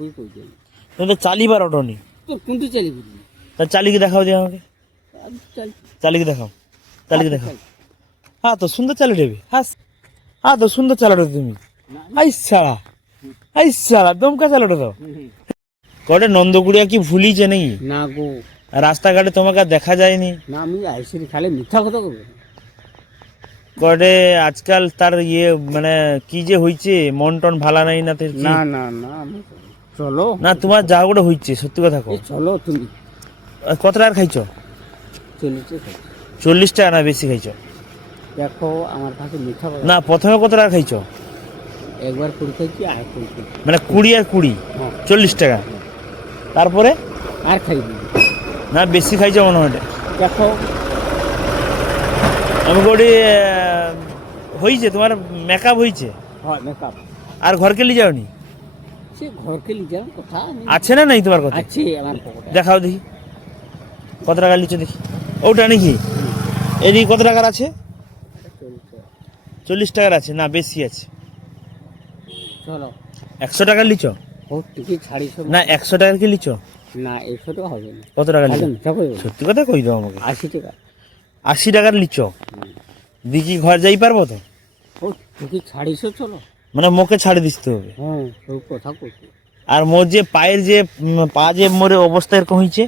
তুই কই যাবি? তুমি তো চালিবার অটো নি, তোর কোনটি চালি বুঝলি? তা চালিয়ে দেখাও দিয়ে আমাকে, চল চালিয়ে দেখাও, চালিয়ে দেখাও। হ্যাঁ তো সুন্দর চালিয়ে দেবে, হ্যাঁ হ্যাঁ তো সুন্দর চালাটো তুমি। আইসালা দমকা চালাটো তো। কটে নন্দকুড়িয়া কি ভুলিছে নাকি? না গো, রাস্তাঘাটে তোমাকে আর দেখা যায়নি। না আমি আইসি খালি মিথ্যা কথা কবে? কটে আজকাল তার ইয়ে মানে কি যে হইছে, মন টন ভালা নাই না তোর কি? না না না চলো না তোমার যা করে হইছে সত্যি কথা কো। এই চলো তুমি। কত টাকার খাইছ? 40 টাকা। 40 টাকা না বেশি খাইছ? দেখো আমার কাছে মিথ্যা কথা না প্রথমে কত টাকা খাইছ? একবার 20 খাইছি আর 20 মানে 20 আর 20, হ্যাঁ 40 টাকা। তারপরে আর খাইবি না বেশি খাইছ মনে হয়। দেখো আমি কটি হইছে তোমার মেকআপ হইছে? হয় মেকআপ আর ঘরকে লি যাওনি? সে ঘরকে নিয়ে যাওয়ার কথা আমি আছে না নাই তোমার কথা? আছে আমার পকেটে। দেখাও দেখি কত টাকা লিচো দেখি। ওটা নাকি এদিকে কত টাকার আছে? 40 টাকার আছে না বেশি আছে? চলো 100 টাকার লিচো? ও টিকিট ছাড়িস না 100 টাকার কি লিচো? না 100 টাকা হবে না। কত টাকা লিচো? মিথ্যা কইবো? সত্যি কথা কই দাও আমাকে। 80 টাকা। 80 টাকার লিচো দেখি ঘর যাই পারবো তো? ও টিকিট ছাড়িস চলো। মানে মোকে ছাড়ে দিতে হবে? হ্যাঁ তোর কথা কইছি। আর মোর যে পায়ের যে পা যে মোরে অবস্থা এরকম হয়েছে,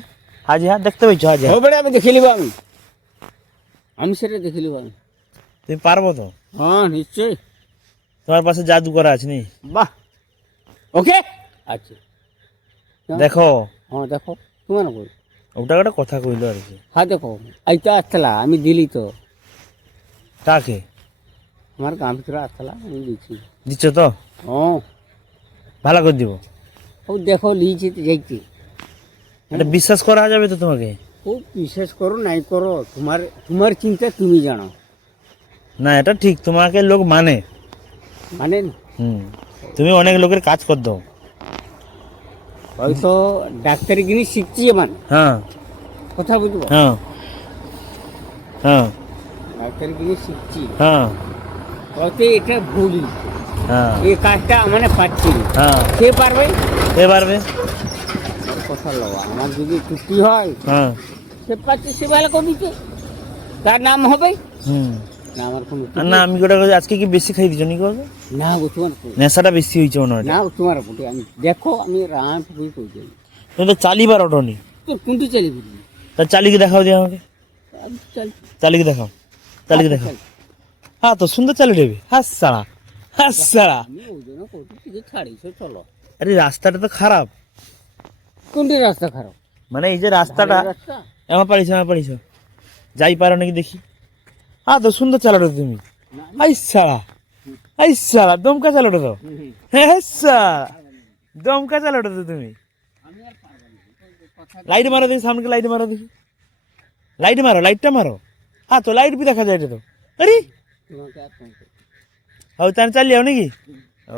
হাজি হ্যাঁ দেখতে পাইছো হাজি? হবে আমি দেখে নিব আমি সেটা দেখে নিব আমি। তুমি পারবো তো? হ্যাঁ নিশ্চয়ই। তোমার পাশে জাদু করা আছে নি? বাহ ওকে আচ্ছা দেখো হ্যাঁ দেখো তোমার বল। ওটা একটা কথা কইলো আর কি। হ্যাঁ দেখো আইতো আসতলা আমি দিলি তো কাকে আমার গাঁ ভিতরে আসতলা আমি দিচ্ছি। দিচ্ছ তো? হ্যাঁ ভালো করে দিব। ও দেখো লিয়েছি তো যাইছি। এটা বিশ্বাস করা যাবে তো তোমাকে? ও বিশেষ করো নাই করো তোমার তোমার চিন্তা তুমি জানো। না এটা ঠিক, তোমাকে লোক মানে। মানে না তুমি অনেক লোকের কাজ কর দাও। হয়তো ডাক্তারি জিনিস শিখছি মানে হ্যাঁ কথা বুঝবো। হ্যাঁ হ্যাঁ ডাক্তারি জিনিস শিখছি হ্যাঁ হয়তো এটা ভুল হ্যাঁ এই কাজটা মানে পাচ্ছি না। হ্যাঁ সে পারবে এ পারবে। আমার কথা লওয়া আমার যদি চুক্তি হয় হ্যাঁ সে পাচ্ছে সে ভালো করে দিচ্ছে তার নাম হবে হুম। না আমার কোনো আর না আমি গোটা আজকে কি বেশি খাই দিচ্ছ নি করবে? না গো তোমার কই। নেশাটা বেশি হয়েছে মনে হয়। না গো তোমার পুটি আমি দেখো আমি রাম পুটি কই যাই তুমি তো চালিবার অটো নি, তোর কোনটি চালি বুঝলি? তা চালিয়ে দেখাও দিয়ে আমাকে, চল চালিয়ে দেখাও, চালিয়ে দেখাও। হ্যাঁ তো সুন্দর চালিয়ে দেবে, হ্যাঁ সারা, হ্যাঁ সারা। আমি ওই জন্য কোটি টিকিট ছাড়িস চলো। আরে রাস্তাটা তো খারাপ। কোনটি রাস্তা খারাপ? মানে এই যে রাস্তাটা রাস্তা আমার পারিস যাই পারো নাকি দেখি। হ্যাঁ তো সুন্দর চালাটো তুমি। আইসালা দমকা চালাটো তো, হ্যাঁ দমকা চালাটো তো তুমি। লাইট মারো দেখি সামনে, লাইট মারো দেখি, লাইট মারো, লাইটটা মারো। হ্যাঁ তো লাইট বি দেখা যায় এটা তো। আরে তোমাকে আর ফোন করি। হ্যাঁ তাহলে চালিয়ে নাকি? ও